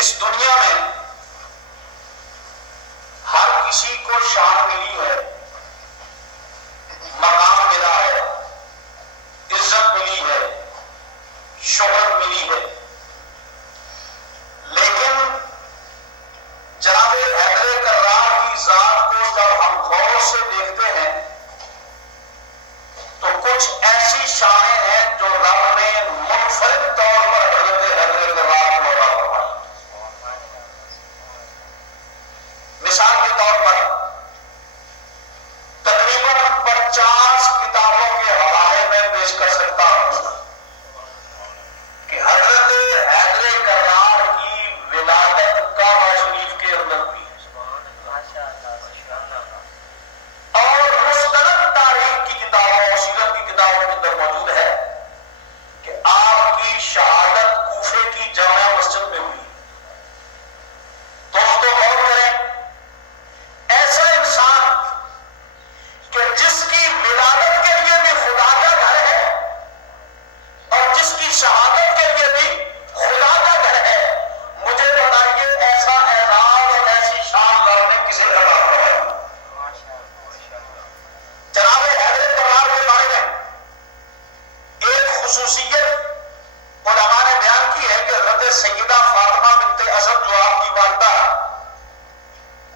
اس دنیا میں ہر کسی کو شان ملی ہے، مقام ملا ہے، عزت ملی ہے، شہرت ملی ہے، لیکن جناب حیدر کرار کی ذات کو جب ہم غور سے دیکھتے ہیں تو کچھ ایسی شانیں ہیں جو رب نے منفرد طور پر حضرت حیدر کرار کو عطا فرمائی۔ مثال کے طور پر تقریباً 50 کتابوں کے حوالے میں پیش کر سکتا ہوں کہ حضرت حیدر کرار کی ولادت کعبہ شریف کے اندر ہوئی اور مستند تاریخ کی کتابوں اور سیرت کی کتابوں کے اندر موجود ہے کہ آپ کی شہادت کوفے کی جامع مسجد میں ہوئی۔ دوستو غور کریں، ایسا انسان کہ جس کی ولادت کے لیے بھی خدا کا گھر ہے اور جس کی شہادت کے لیے بھی خدا کا گھر ہے، مجھے بتائیے ایسا اعزاز اور ایسی شان رب نے کسے عطا فرمائی؟ جناب حیدر کرار کے بارے میں ایک خصوصیت علماء نے بیان کی ہے کہ حضرت سیدہ فاطمہ بنت اسد جو آپ کی والدہ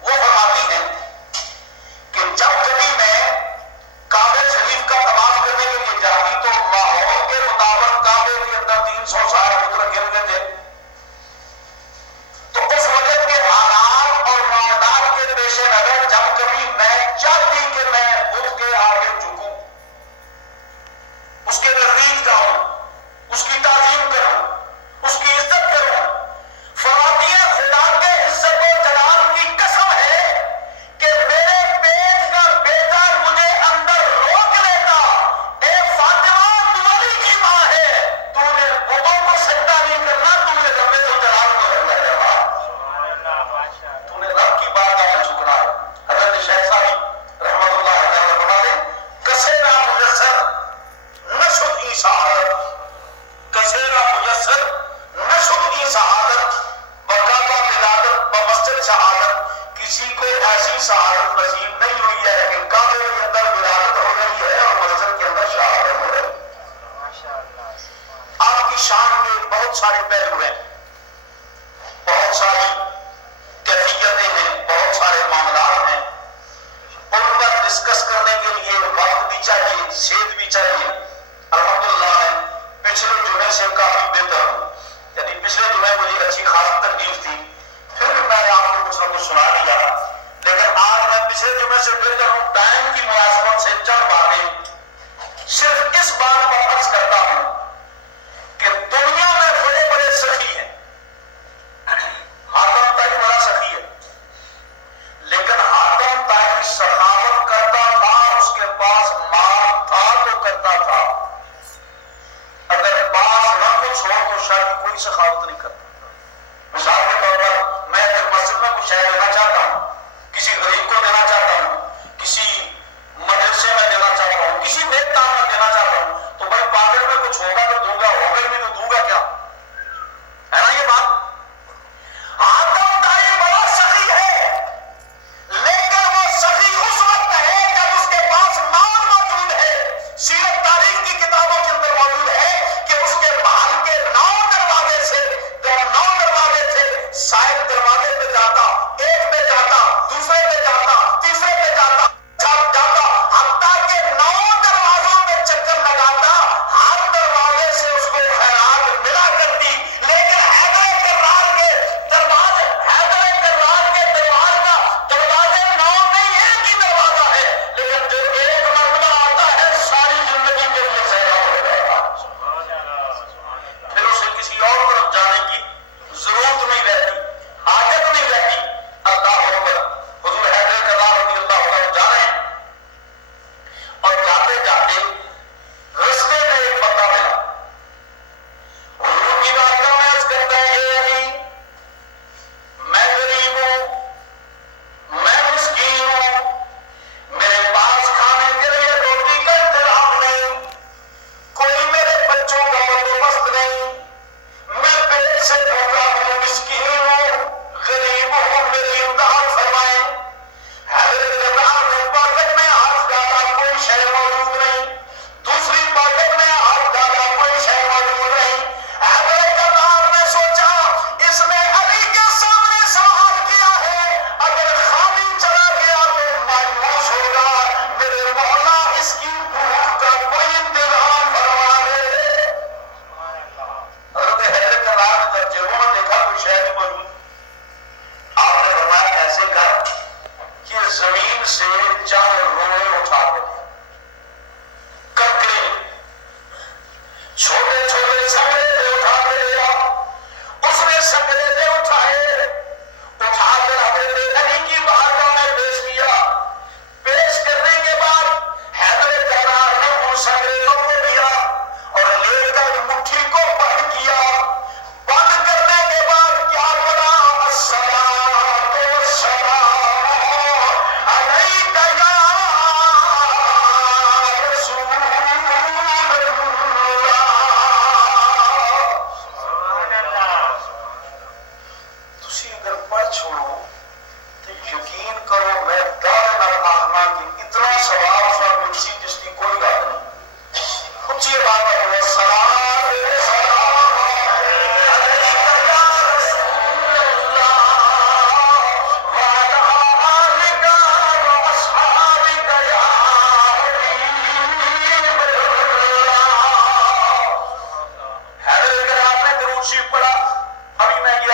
وہ فرماتی ہیں کہ جب کبھی میں کعبہ شریف کا طواف کرنے کے لیے جاتی تو ماحول کے مطابق کعبے کے اندر 360 پتھر گرتے تھے، تو اس وقت کے حالات اور معاملات کے پیش نظر جب کبھی میں چاہتی کہ میں خود کے آگے جھکوں، اس کے نزدیک جاؤں، اس کی تعظیم کروں، اس کی عزت کروں، فرماتی ہے خدا کے عزت و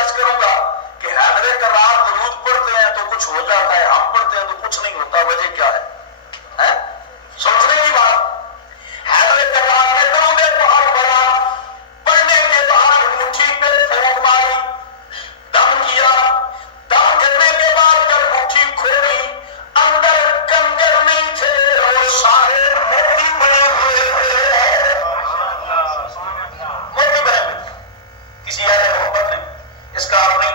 عرض کروں گا کہ حیدر کرار درود پڑھتے ہیں تو کچھ ہو جاتا ہے، ہم پڑھتے ہیں تو کچھ نہیں ہوتا، وجہ کیا ہے؟ سوچنے کی بات۔ حیدر کرار نے درود پاک پڑھا، پڑھنے کے بعد مٹھی پہ پھونک ماری، دم کیا، دم کرنے کے بعد جب مٹھی کھولی اندر کنجر نہیں تھے اور سارے موتی بنے ہوئے تھے، موتی بنے ہوئے تھے، کسی اہل محبت نے اس کا اپنی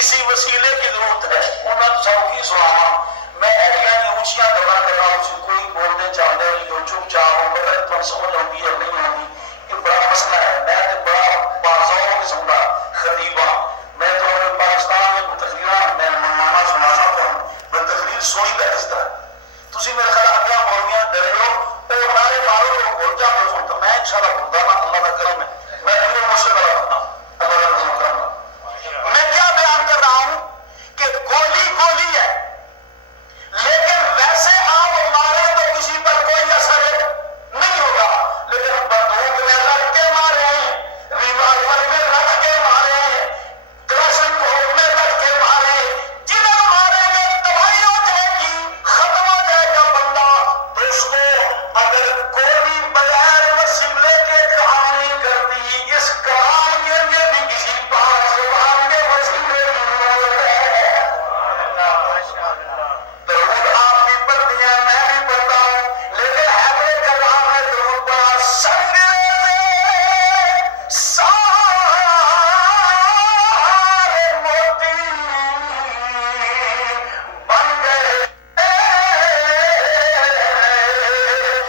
کسی وسیلے کی ضرورت ہے انہوں سب کی سنا میں ایڈیاں کی اونچیاں گلا کرنا کوئی بولنے چاہتے نہیں جو چپ چاپ ہو پتہ نہیں تمہیں سمجھ آتی ہے نہیں آتی یہ بڑا مسئلہ ہے میں تو بڑا بازاؤ قسم کا خطیب ہوں میں تو پاکستان میں تقریرا میں منانا سنا سکتا ہوں میں تقریر سوئی کا حصہ تھی میرے خیال اگلا مولویاں ڈرے ہو اور نارے مارو تو بول جا کر تو میں انشاءاللہ بولتا نا اللہ کا کرم ہے میں پورے مشکل کرتا ہوں اللہ کا کرم کرنا میں کیا بیان کر رہا ہوں کہ گولی گولی ہے لیکن ویسے آپ مارے تو کسی پر کوئی اثر نہیں ہوگا لیکن بندوق میں رکھ کے مارے ریوالور میں رکھ کے مارے کراشن کوپ میں رکھ کے مارے جنہیں ماریں گے تباہی ہو جائے گی ختم ہو جائے گا بندہ دوستو اگر گولی بغیر وسیلے کے کام نہیں کرتی اس کام کے لیے بھی کسی پاک زبان کے وسیلے کی ضرورت ہے درود آپ بھی پڑھتی ہیں میں بھی پڑھتا ہوں لیکن حیدر کرام نے درود پڑھا سنگریزے سارے موتی بن گئے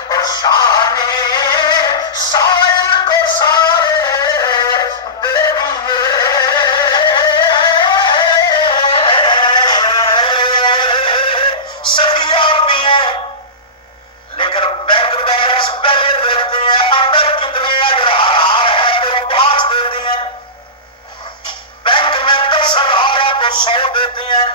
اور شاہ نے سائل کو سارے دے دیے سخیا بھی ہیں لیکن بینک بیلنس پہلے دیکھتے ہیں اندر کتنے اگر ہار ہے تو 5 دیتے ہیں بینک میں 10,000 ہے تو 100 دیتے ہیں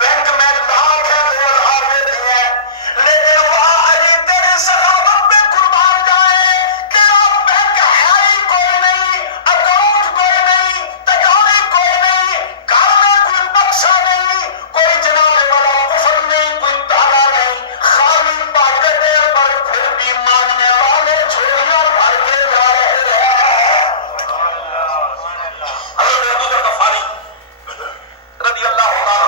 بینک میں لاکھ ہے تو 1000 دیتے ہیں لیکن وہاں علی تیری سخاوت پہ قربان جائے تیرا بینک ہے ہی کوئی نہیں اکاؤنٹ کوئی نہیں تجاری کوئی نہیں گھر میں کوئی بکسا نہیں کوئی جناب والا کفر نہیں کوئی تالا نہیں خالی پاکٹ ہے پر پھر بھی ماننے والے چھوڑیاں بھر کے جا رہے ہیں حضرت ابو ذر غفاری رضی اللہ عنہ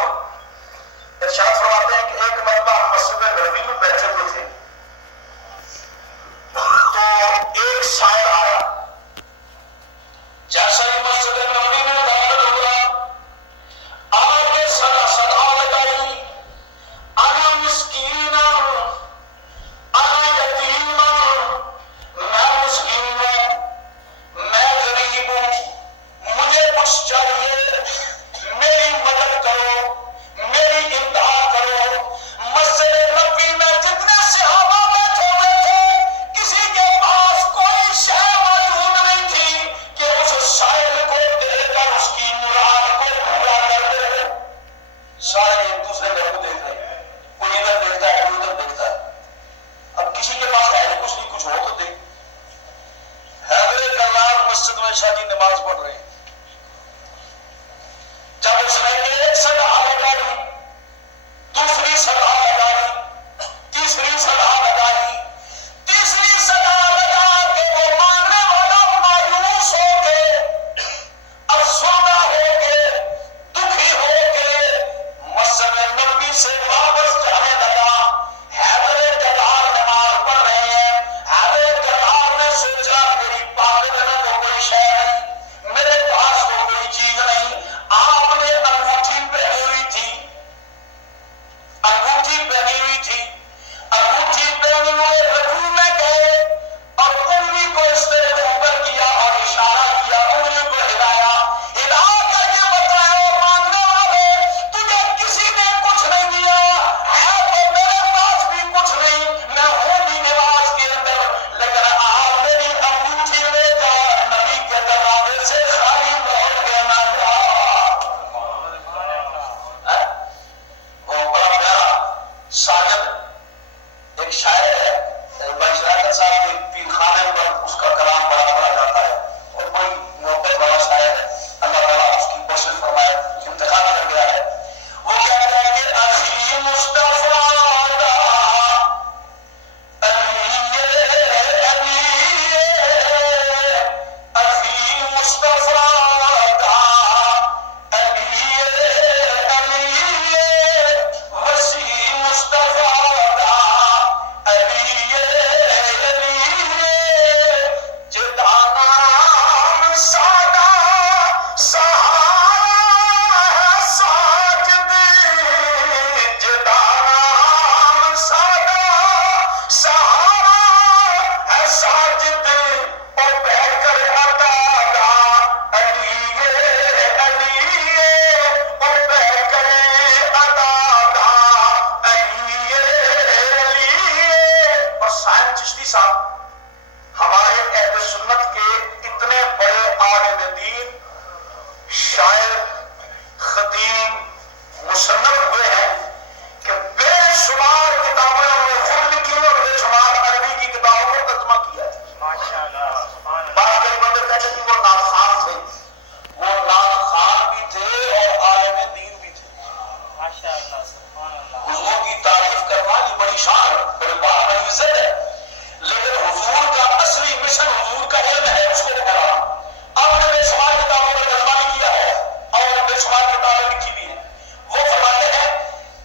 شمار کتابیں لکھی بھی ہیں. وہ فرماتے ہیں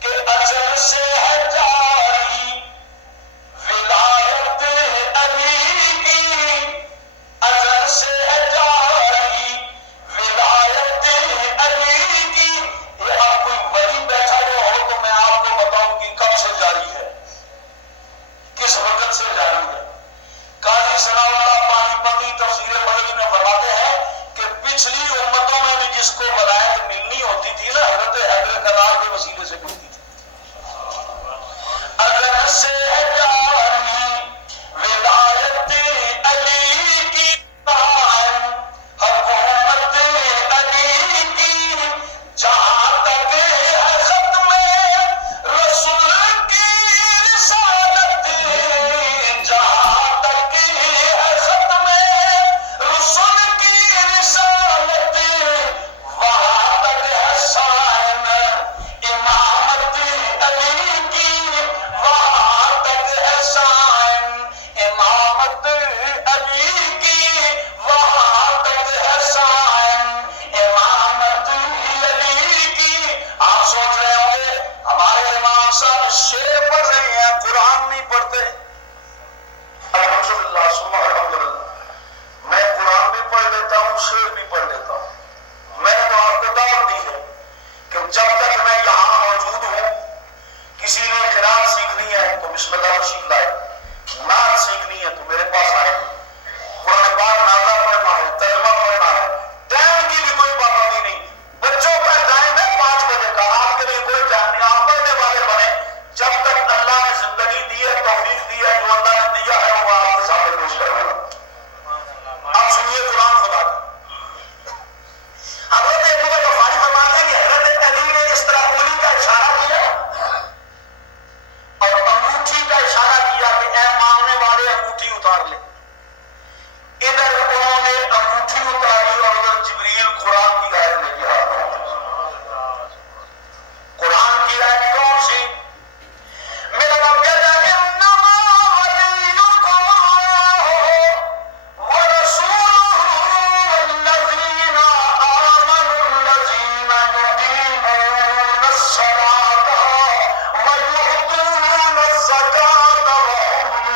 کہ اجل سے ہے جاری ولایت علی کی، اجل سے ہے جاری ولایت علی کی. یہ آپ کوئی ولی بیٹھا ہوا ہو تو میں آپ کو بتاؤں کہ کب سے جاری ہے، کس وقت سے جاری ہے. قاضی ثناء اللہ پانی پتی تفسیر بدری میں فرماتے ہیں کہ پچھلی امتوں میں بھی جس کو ولایت ملنی ہوتی تھی نا، حضرت حیدر کرار کے وسیلے سے ملتی تھی. اگر سے جاری ولایت علی کی حکومت علی کی، جہاں تک ہے ختم رسول کی رسالت، جہاں تک ہے ختم رسول کی رسالت، وہاں تک ہے سائن امامت علی کی، وہاں تک ہے سائن امامت علی کی، وہاں تک ہے سائن امامت علی کی. آپ سوچ رہے ہوں گے ہمارے امام صاحب شعر پڑھ رہے ہیں، قرآن نہیں پڑھتے. الحمدللہ ثم الحمدللہ، میں قرآن بھی پڑھ لیتا ہوں، شعر بھی پڑھ لیتا ہوں. میں نے تو آپ کو دعوت دی ہے کہ جب تک میں یہاں موجود ہوں، کسی نے قرآن سیکھنی ہے تو بسم اللہ تشریف لائے، نعت سیکھنی ہے تو میرے پاس آئے، قرآن پاک نازلہ پڑھنا ہے، ترجمہ پڑھنا ہے. ٹائم کی بھی کوئی پابندی نہیں. بچوں کا ٹائم ہے 5 بجے کا، آپ کے لیے کوئی ٹائم نہیں. آپ پڑھنے والے بنے جب تک اللہ نے زندگی دی ہے، توفیق دی ہے، جو اللہ نے دیا ہے وہ آپ کے سامنے پیش کروں گا. آپ سنیے قرآن خدا کا. حضرت ابو بکر غفاری فرماتے ہیں کہ حضرت علی نے اس طرح انگلی کا اشارہ کیا اور انگوٹھی کا اشارہ کیا کہ اے مانگنے والے انگوٹھی اتار لے. ادھر انہوں نے انگوٹھی اتاری اور ادھر جبریل قرآن کی آیت لے کے آ گئے. قرآن کی آیت کون سی؟ میرا رب کہتا ہے انما ولیکم ورسولہ والذین آمنوا الذین یقیمون الصلاۃ ویؤتون الزکاۃ وهم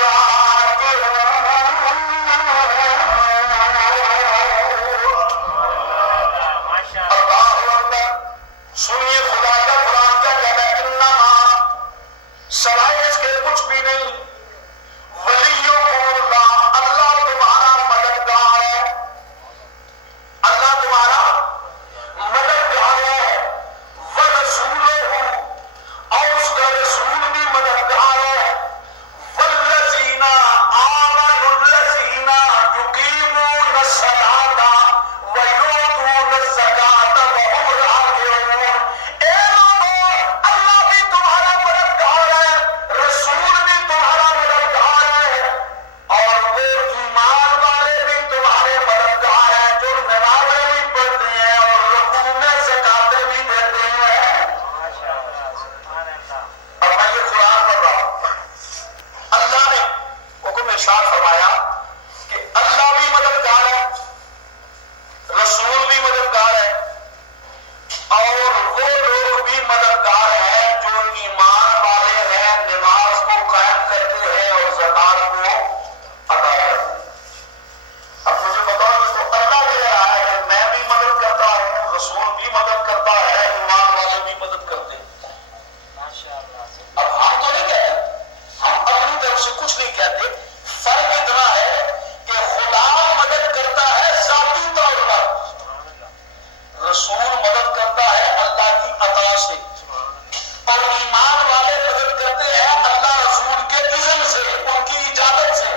راکعون. اللہ اکبر. سنیے خدا کا قرآن کیا کہتا ہے، انما سوائے اس کے کچھ بھی نہیں، ولیکم اللہ، اللہ تمہارا مددگار ہے، اللہ تمہارا مددگار ہے. ورسولہ، اور اس کا رسول بھی مددگار ہے. والذین آمنوا الذین یقیمون الصلاۃ ویؤتون الزکاۃ وهم راکعون. اے لوگوں، اللہ بھی تمہارا مددگار ہے، رسول بھی تمہارا مددگار ہے، اور وہ ایمان والے بھی تمہارے مددگار ہیں جو نمازیں بھی پڑھتے ہیں اور رکوع میں زکاتیں بھی دیتے ہیں. اور میں یہ قرآن پڑھ رہا ہوں. اللہ نے حکم ارشاد فرمایا کہ اللہ بھی مددگار ہے، رسول بھی مددگار ہے، اور وہ لوگ بھی مددگار ہیں جو ایمان والے ہیں، نماز کو قائم کرتے ہیں اور زکات کو ادا کرتے ہیں. اب مجھے بتاؤ، یہ تو اللہ کہہ رہا ہے کہ میں بھی مدد کرتا ہوں، رسول بھی مدد کرتا ہے، ایمان والے بھی مدد کرتے ہیں. اب ہم تو نہیں کہتے، ہم اپنی طرف سے کچھ نہیں کہتے. فرق اتنا ہے کہ خدا مدد کرتا ہے ذاتی طور پر، رسول مدد کرتا ہے اللہ کی عطا سے، اور ایمان والے مدد کرتے ہیں اللہ رسول کے اذن سے، ان کی اجازت سے.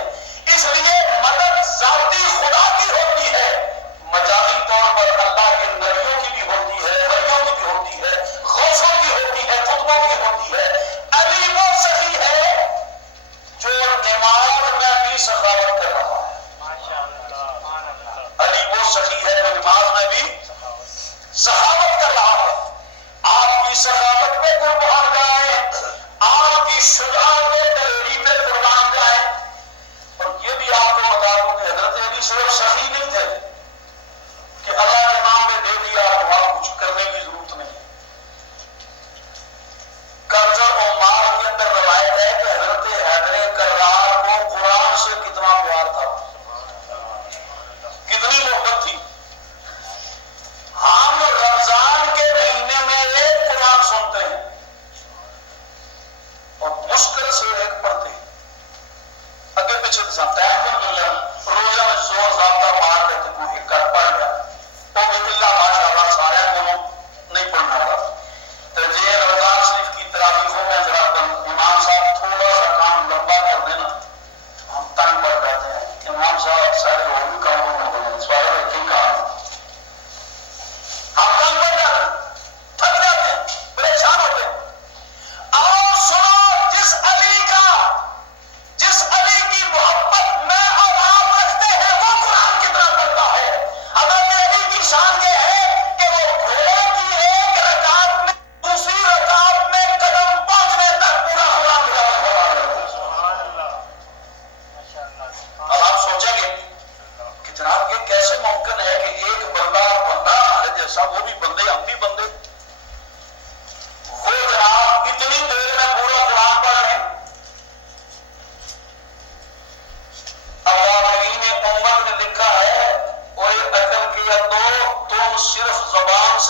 اس لیے مدد ذاتی خدا کی ہوتی ہے، مجازی طور پر اللہ کے نبیوں کی بھی ہوتی ہے، ولیوں کی بھی ہوتی ہے، غوثوں کی ہوتی ہے، قطبوں کی ہوتی ہے. علی وہ سخی ہے جو نماز میں بھی سخاوت کر رہا ہے. علی وہ سخی ہے جو نماز میں بھی سخاوت کر رہا ہے. آپ کی سخاوت پہ قربان جائیں، آپ کی شجاعت و دلیری پہ قربان جائیں. اور یہ بھی آپ کو بتا دوں کہ حضرت علی صرف سخی نہیں تھے کہ اللہ نے نام میں دے دیا تو آپ کچھ کر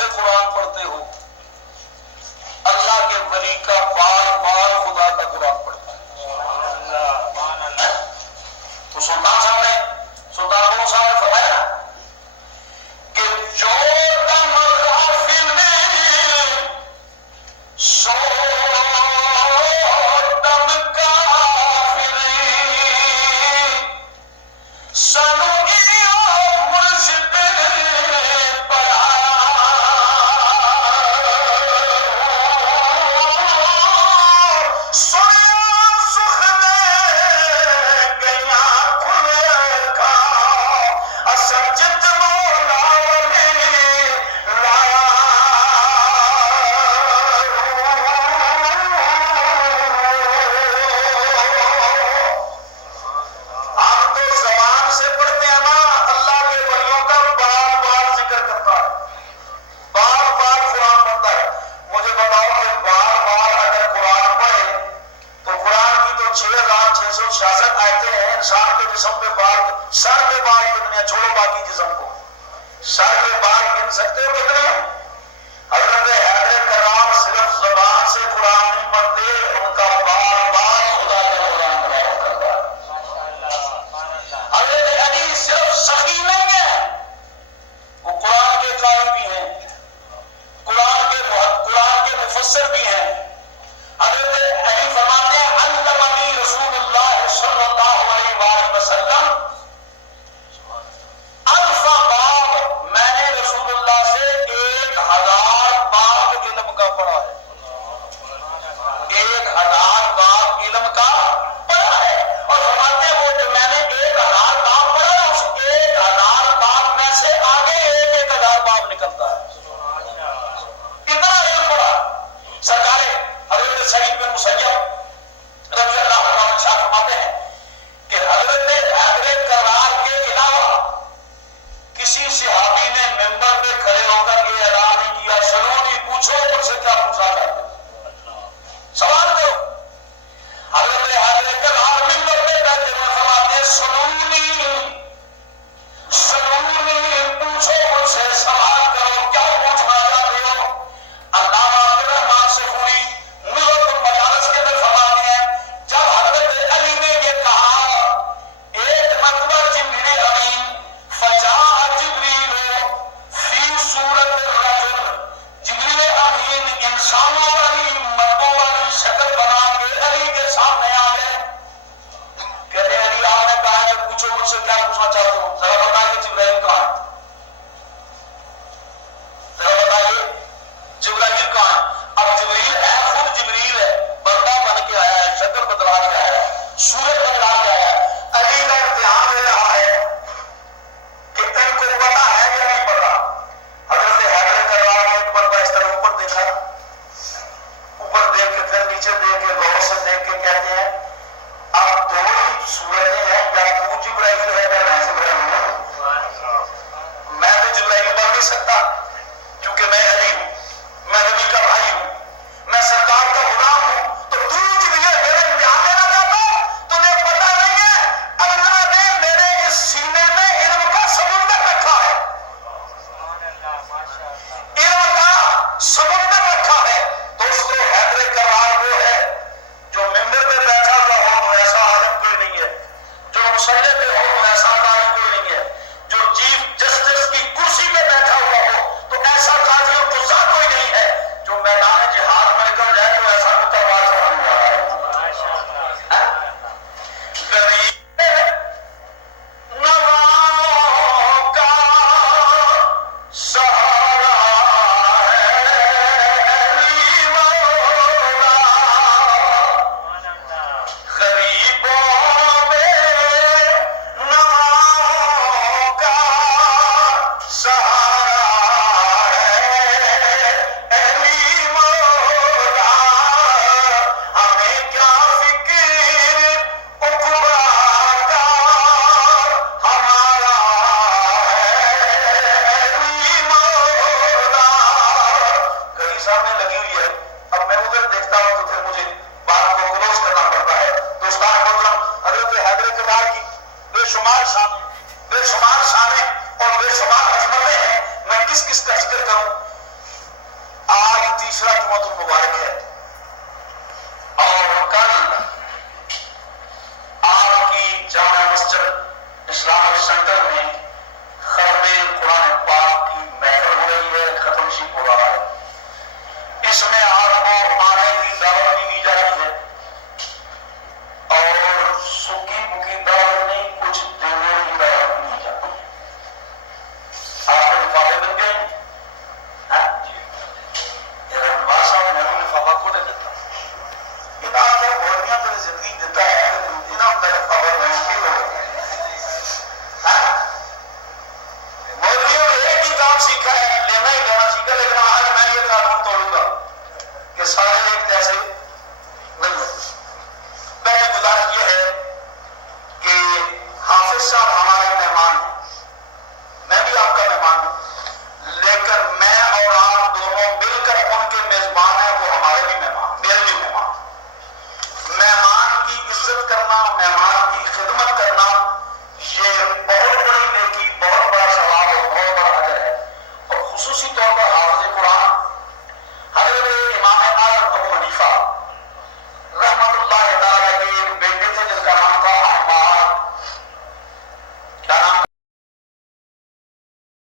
سے قرآن پڑھتے ہو، اللہ کے ولی کا بار بار خدا کا قرآن پڑھتا ہے. تو سلطان صاحب نے فرمایا کہ جو دم غافل سو دم کافر سنگیا مرشد پڑا سنیا سخنے گیا کھلے کا اثر جت مولا لایا. ہم تو زبان سے پڑھتے ہیں نا، اللہ کے ولیوں کا بار بار ذکر کرتا ہے، بار بار قرآن پڑھتا ہے. مجھے بتاؤ کہ بار بار اگر قرآن پڑھے تو قرآن کی تو 6,666 آیتیں ہیں. انسان کے جسم پہ بال، سر پہ بال کتنے ہیں؟ چھوڑو باقی جسم کو، سر پہ بال گن سکتے ہو کتنے ہیں؟ حضرت حیدر کرام صرف زبان سے قرآن نہیں پڑھتے، ان کا بار بار خدا کا قرآن تلاوت کرتا ہے. حضرت علی صرف سخی نہیں ہے، وہ قرآن کے قاری بھی ہیں، قرآن کے مفسر بھی ہیں. حضرت علی فرماتے ہیں علمنی رسول اللہ صلی اللہ علیہ وآلہ وسلم الف باب، میں نے رسول اللہ سے 1,000 باب علم کا پڑھا ہے، 1,000 باب علم کا پڑھا ہے. اور فرماتے ہیں وہ جو میں نے 1,000 باب پڑھا ہے، اس 1,000 باب میں سے آگے 1,000 باب نکلتا ہے. اتنا علم پڑھا. سرکار حضرت سعید بن مسیب رضی اللہ عنہ شاہ فرماتے ہیں کہ حضرت حیدر کرار کے علاوہ کسی صحابی نے ممبر پہ کھڑے ہو کر یہ اعلان نہیں کیا سنونی پوچھو مجھ سے کیا پوچھا کرتے، سوال کرو. حضرت حیدر کرار ممبر پہ بیٹھے ہوئے فرماتے ہیں سنونی پوچھو مجھ سے، سوال کرو، کیا پوچھنا چاہتے ہو. علامہ عبدالرحمن سخوری نظرۃ المجالس کے اندر فرماتے ہیں جب حضرت علی نے یہ کہا ایک مرتبہ جبریل امین فجاء جبریل فی صورت الرجل، جبریل امین انسانوں والی مردوں والی شکل بنا کے علی کے سامنے آ گئے. کہتے ہیں علی آپ نے کہا کہ پوچھو مجھ سے کیا پوچھنا چاہتے ہو، ذرا بتائیے جبرائیل کہاں ہے، ذرا بتائیے جبرائیل کہاں ہے. اب جبریل ہے، خود جبریل ہے، بندہ بن کے آیا ہے، شکل بدلا کے آیا ہے، صورت بدلا کے آیا ہے. علی کا امتحان لے رہا ہے کہ ان کو پتا ہے یا نہیں پتا. حضرت حیدر کرار نے ایک مرتبہ اس طرح اوپر دیکھا، اوپر دیکھ کے پھر نیچے دیکھ کے غور سے دیکھ کے کہتے ہیں اب دو ہی صورتیں ہیں، یا تو جبرائیل ہے یا میں جبرائیل ہوں. میں تو جبرائیل بن نہیں سکتا کیونکہ میں علی ہوں، میں نبی کا بھائی ہوں، میں سرکار کا غلام ہوں. تو تو جبرائیل میرے امتحان لینا چاہتا ہے؟ تجھے پتا نہیں ہے اللہ نے میرے اس سینے میں علم کا سمندر رکھا ہے، علم کا سمندر رکھا ہے. دوستو حیدر کرار وہ ہے جو ممبر پہ بیٹھا ہوا ہو تو ایسا عالم کوئی نہیں ہے، جو مسلح پہ ہو تو ایسا قاضی کوئی نہیں ہے، جو چیف جسٹس کی کرسی پہ بیٹھا ہوا ہو تو ایسا قاضی و قضا کوئی نہیں ہے، جو میدان جہاد میں نکل جائے تو ایسا کو تلوار چلانے والا ہے. غریب نواوں کا سہارا ہے علی مولا، غریبوں میں نواوں کا سہارا ہے علی مولا. ہمیں کیا فکر عقبا کا، ہمارا ہے علی مولا. گھڑی سامنے لگی ہوئی ہے، اب میں ادھر دیکھتا ہوں تو پھر مجھے بات کو کلوز کرنا پڑتا ہے. دوستان محترم، حضرت حیدر کرار کی بے شمار شانیں اور بے شمار عظمتیں ہیں. میں کس کس کا ذکر کروں؟ مبارک ہے